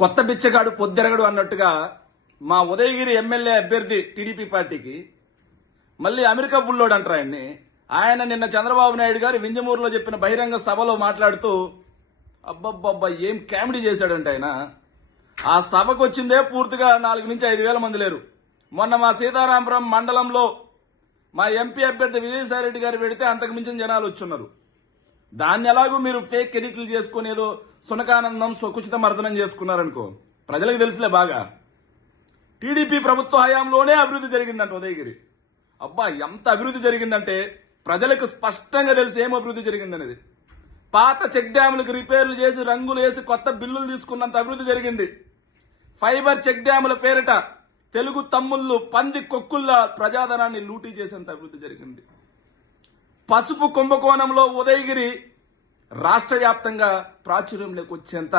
కొత్త బిచ్చగాడు పొద్దెరగడు అన్నట్టుగా మా ఉదయగిరి ఎమ్మెల్యే అభ్యర్థి టీడీపీ పార్టీకి మళ్ళీ అమెరికా బుల్లోడు అంటారు ఆయన్ని. ఆయన నిన్న చంద్రబాబు నాయుడు గారు వింజమూరులో చెప్పిన బహిరంగ సభలో మాట్లాడుతూ అబ్బబ్బబ్బా ఏం కామెడీ చేశాడంటే ఆయన. ఆ సభకు వచ్చిందే పూర్తిగా 4 నుంచి 5,000 మంది లేరు. మొన్న మా సీతారామపురం మండలంలో మా ఎంపీ అభ్యర్థి విజయసాయిరెడ్డి గారు పెడితే అంతకు మించిన జనాలు వచ్చున్నారు. దాన్ని ఎలాగూ మీరు ఫేక్ ఎడిట్లు చేసుకుని ఏదో సునకానందం సుకుచిత మర్దనం చేసుకున్నారనుకో, ప్రజలకు తెలుసులే బాగా. టీడీపీ ప్రభుత్వ హయాంలోనే అభివృద్ధి జరిగిందంట ఉదయగిరి. అబ్బా ఎంత అభివృద్ధి జరిగిందంటే ప్రజలకు స్పష్టంగా తెలిసి ఏం అభివృద్ధి జరిగిందనేది. పాత చెక్ డ్యాములకు రిపేర్లు చేసి రంగులు వేసి కొత్త బిల్లులు తీసుకున్నంత అభివృద్ధి జరిగింది. ఫైబర్ చెక్ డ్యాముల పేరిట తెలుగు తమ్ముళ్ళు పంది కొక్కుల్లా ప్రజాధనాన్ని లూటీ చేసేంత అభివృద్ధి జరిగింది. పసుపు కుంభకోణంలో ఉదయగిరి రాష్ట్ర వ్యాప్తంగా ప్రాచుర్యంలోకి వచ్చేంత